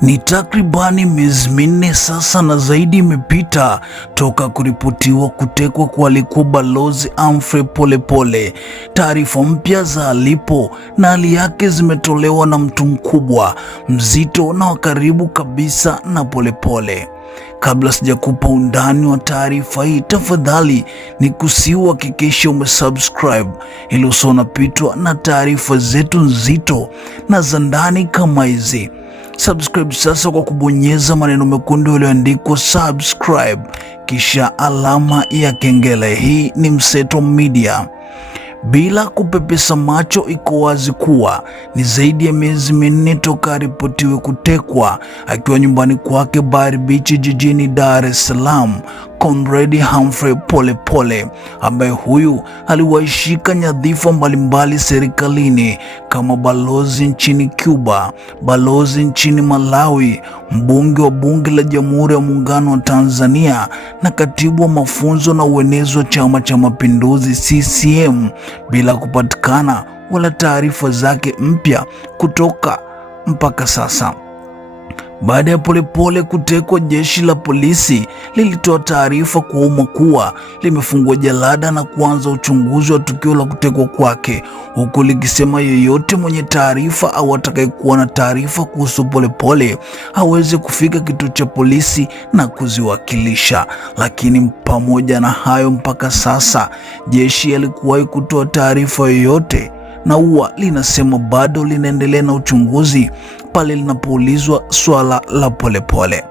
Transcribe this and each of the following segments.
Ni takribani miezi minne sasa na zaidi imepita toka kuripotiwa kutekwa kwa aliyekuwa Balozi Humphrey Polepole. Taarifa mpya za alipo na hali yake zimetolewa na mtu mkubwa, mzito na wa karibu kabisa na Polepole. Kabla sijakupa undani wa taarifa hii, tafadhali ni kusihi hakikisha umesubscribe ili usiwe unapitwa na taarifa zetu nzito na za ndani kama hizi. Subscribe sasa kwa kubonyeza maneno mekundu yaliyoandikwa subscribe kisha alama ya kengele. Hii ni Mseto Media. Bila kupepesa macho, iko wazi kuwa ni zaidi ya miezi minne toka aripotiwe kutekwa akiwa nyumbani kwake Bahari Beach jijini Dar es Salaam Comrade Humphrey Polepole, ambaye huyu aliwaishika nyadhifa mbalimbali serikalini kama balozi nchini Cuba, balozi nchini Malawi, mbunge wa Bunge la Jamhuri ya Muungano wa Tanzania na katibu wa mafunzo na uenezi wa Chama cha Mapinduzi CCM, bila kupatikana wala taarifa zake mpya kutoka mpaka sasa. Baada ya Polepole kutekwa, jeshi la polisi lilitoa taarifa kwa umma kuwa limefungua jalada na kuanza uchunguzi wa tukio la kutekwa kwake, huku likisema yeyote mwenye taarifa au atakayekuwa na taarifa kuhusu Polepole aweze kufika kituo cha polisi na kuziwakilisha. Lakini pamoja na hayo, mpaka sasa jeshi halikuwahi kutoa taarifa yoyote na huwa linasema bado linaendelea na uchunguzi pale linapoulizwa swala la Polepole.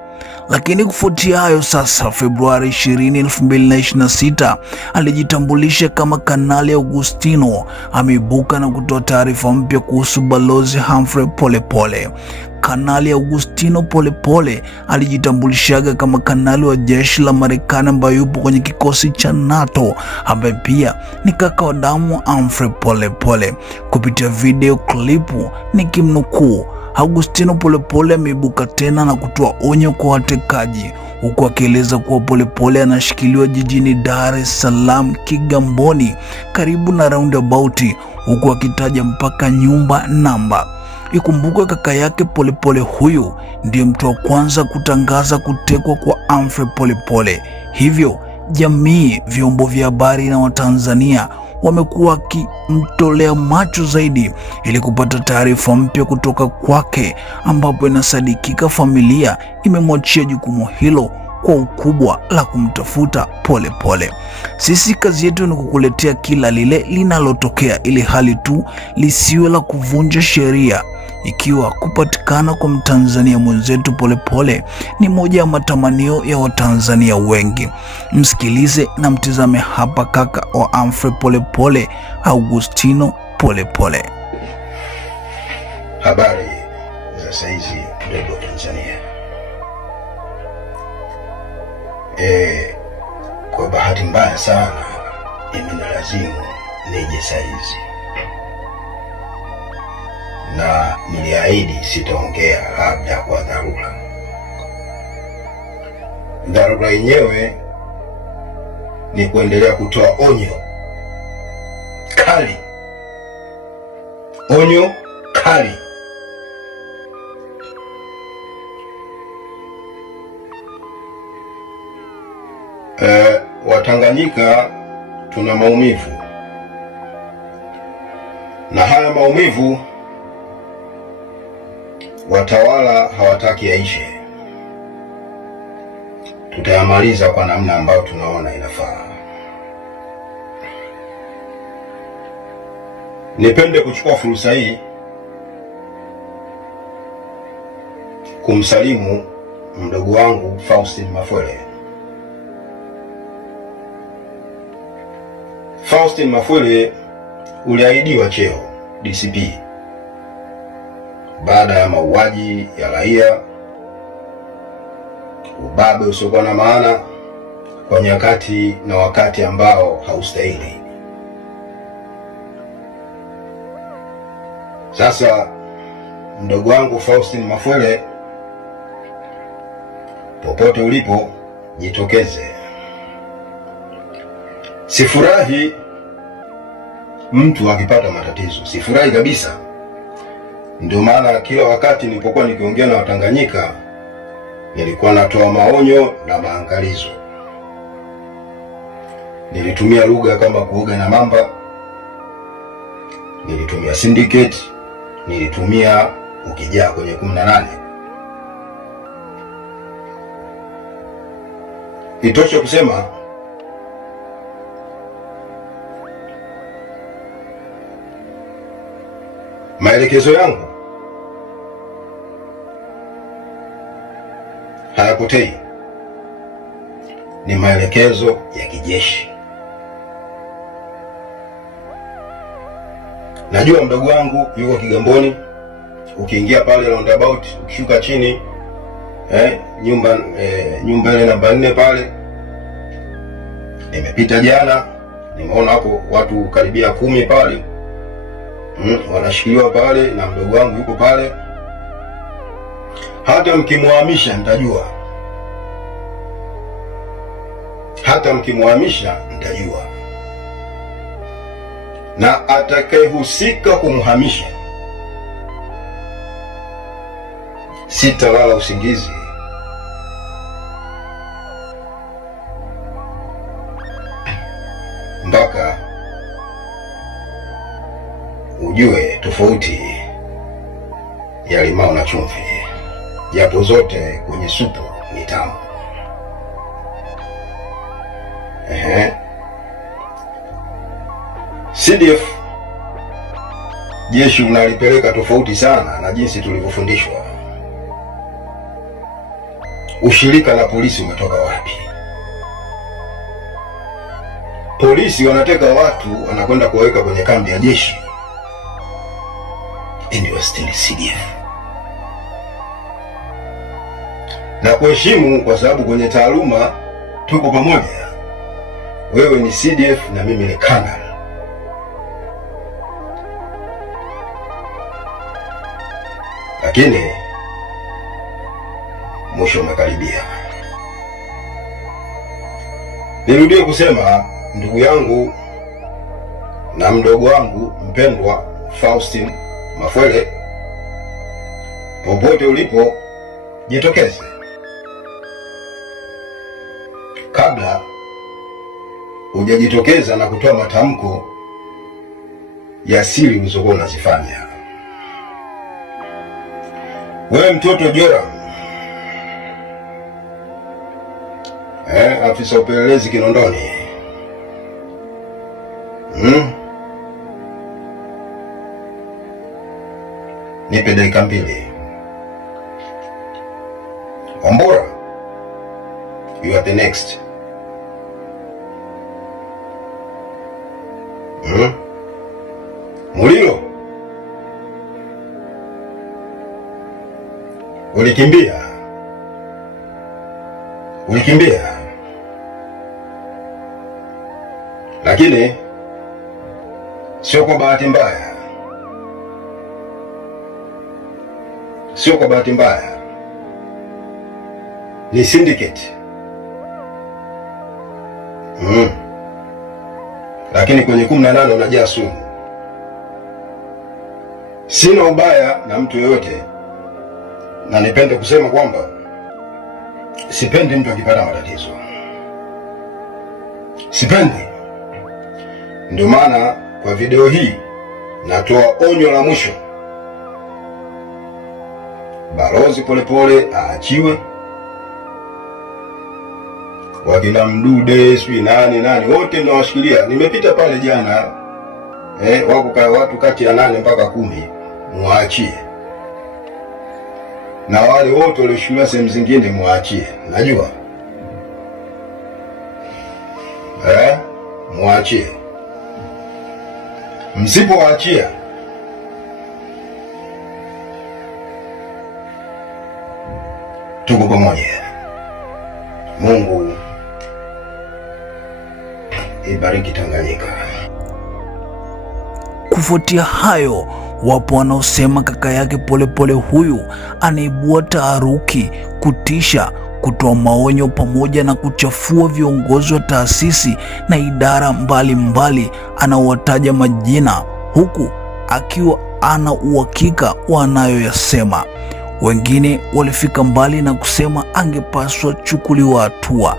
Lakini kufuatia hayo, sasa Februari 20, 2026 alijitambulisha kama Kanali Augustino ameibuka na kutoa taarifa mpya kuhusu Balozi Humphrey Polepole. Kanali Augustino Polepole alijitambulishaga kama kanali wa jeshi la Marekani ambaye yupo kwenye kikosi cha NATO, ambaye pia ni kaka wa damu wa Humphrey Polepole. Kupitia video klipu nikimnukuu, Augustino Polepole ameibuka tena na kutoa onyo kwa watekaji, huku akieleza kuwa Polepole anashikiliwa jijini Dar es Salaam Kigamboni karibu na roundabout, huku akitaja mpaka nyumba namba. Ikumbukwe kaka yake Polepole huyu ndiye mtu wa kwanza kutangaza kutekwa kwa Humphrey Polepole. Hivyo jamii, vyombo vya habari na Watanzania wamekuwa wakimtolea macho zaidi ili kupata taarifa mpya kutoka kwake, ambapo inasadikika familia imemwachia jukumu hilo kwa ukubwa la kumtafuta Polepole. Sisi kazi yetu ni kukuletea kila lile linalotokea, ili hali tu lisiwe la kuvunja sheria. Ikiwa kupatikana kwa Mtanzania mwenzetu Polepole ni moja ya matamanio ya Watanzania wengi, msikilize na mtizame hapa kaka wa Humphrey Polepole, Augustino Polepole. Habari za saizi ndugu Tanzania. Kwa bahati mbaya sana imenilazimu nije saizi, na niliahidi sitaongea labda kwa dharura. Dharura yenyewe ni kuendelea kutoa onyo kali, onyo kali Watanganyika tuna maumivu, na haya maumivu watawala hawataki yaishe. Tutayamaliza kwa namna ambayo tunaona inafaa. Nipende kuchukua fursa hii kumsalimu mdogo wangu Faustin Mafwele. Faustin Mafwele, uliahidiwa cheo DCP baada ya mauaji ya raia, ubabe usiokuwa na maana kwa nyakati na wakati ambao haustahili. Sasa mdogo wangu Faustin Mafwele, popote ulipo, jitokeze. Sifurahi mtu akipata matatizo sifurahi kabisa. Ndio maana kila wakati nilipokuwa nikiongea na Watanganyika nilikuwa natoa maonyo na maangalizo. Nilitumia lugha kama kuoga na mamba, nilitumia syndicate, nilitumia ukijaa kwenye 18. Itoshe kusema maelekezo yangu hayapotei, ni maelekezo ya kijeshi. Najua mdogo wangu yuko Kigamboni, ukiingia pale roundabout, ukishuka chini nyumba ile namba 4 pale, nimepita jana, nimeona hapo watu karibia 10 pale wanashikiliwa pale, na mdogo wangu yuko pale. Hata mkimhamisha nitajua, hata mkimhamisha nitajua, na atakayehusika kumhamisha sitalala usingizi mpaka ujue tofauti ya limao na chumvi, japo zote kwenye supu ni tamu. CDF jeshi unalipeleka tofauti sana na jinsi tulivyofundishwa. Ushirika na polisi umetoka wapi? Polisi wanateka watu wanakwenda kuwaweka kwenye kambi ya jeshi, ndio still CDF. Na kuheshimu kwa sababu kwenye taaluma tuko pamoja. Wewe ni CDF na mimi ni Colonel. Lakini mwisho umekaribia. Nirudie kusema, ndugu yangu na mdogo wangu mpendwa Faustin Mafwele, popote ulipo jitokeze. Kabla hujajitokeza na kutoa matamko ya siri ulizokuwa unazifanya, wewe mtoto Joram, afisa upelelezi Kinondoni, nipe dakika 2. Wambura, you are the next. Mulilo, ulikimbia, lakini sio kwa bahati mbaya, ni syndicate. Lakini kwenye 18 unajaa sumu. Sina ubaya na mtu yoyote, na nipende kusema kwamba sipendi mtu akipata matatizo, sipendi. Ndio maana kwa video hii natoa onyo la mwisho. Balozi Polepole aachiwe. Wakina Mdude sijui nani wote mnawashikilia. Nimepita pale jana, wako watu kati ya 8 mpaka 10, muachie. Na wale wote walioshikilia sehemu zingine muachie. Najua muachie. Msipowaachia tuko pamoja. Mungu ibariki Tanganyika. Kufuatia hayo, wapo wanaosema kaka yake Polepole huyu anaibua taharuki, kutisha, kutoa maonyo pamoja na kuchafua viongozi wa taasisi na idara mbalimbali anaowataja majina, huku akiwa ana uhakika wanayoyasema. Wengine walifika mbali na kusema angepaswa chukuliwa hatua,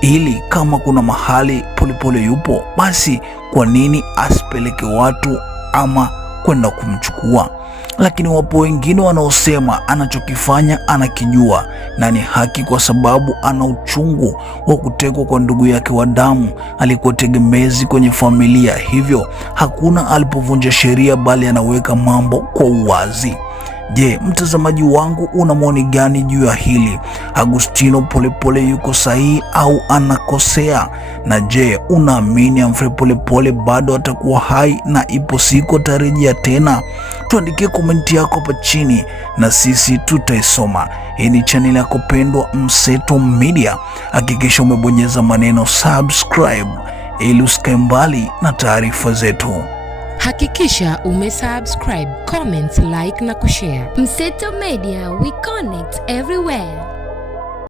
ili kama kuna mahali Polepole yupo, basi kwa nini asipeleke watu ama kwenda kumchukua? Lakini wapo wengine wanaosema anachokifanya anakijua na ni haki, kwa sababu ana uchungu wa kutekwa kwa ndugu yake wa damu alikuwa tegemezi kwenye familia, hivyo hakuna alipovunja sheria, bali anaweka mambo kwa uwazi. Je, mtazamaji wangu, una maoni gani juu ya hili? Agustino Polepole yuko sahihi au anakosea? Na je, unaamini Humphrey Polepole bado atakuwa hai na ipo siku atarejea tena? Tuandikie komenti yako hapa chini na sisi tutaisoma. Hii ni channel yako pendwa Mseto Media. Hakikisha umebonyeza maneno subscribe ili usikae mbali na taarifa zetu. Hakikisha umesubscribe, comment, like na kushare. Mseto Media, we connect everywhere.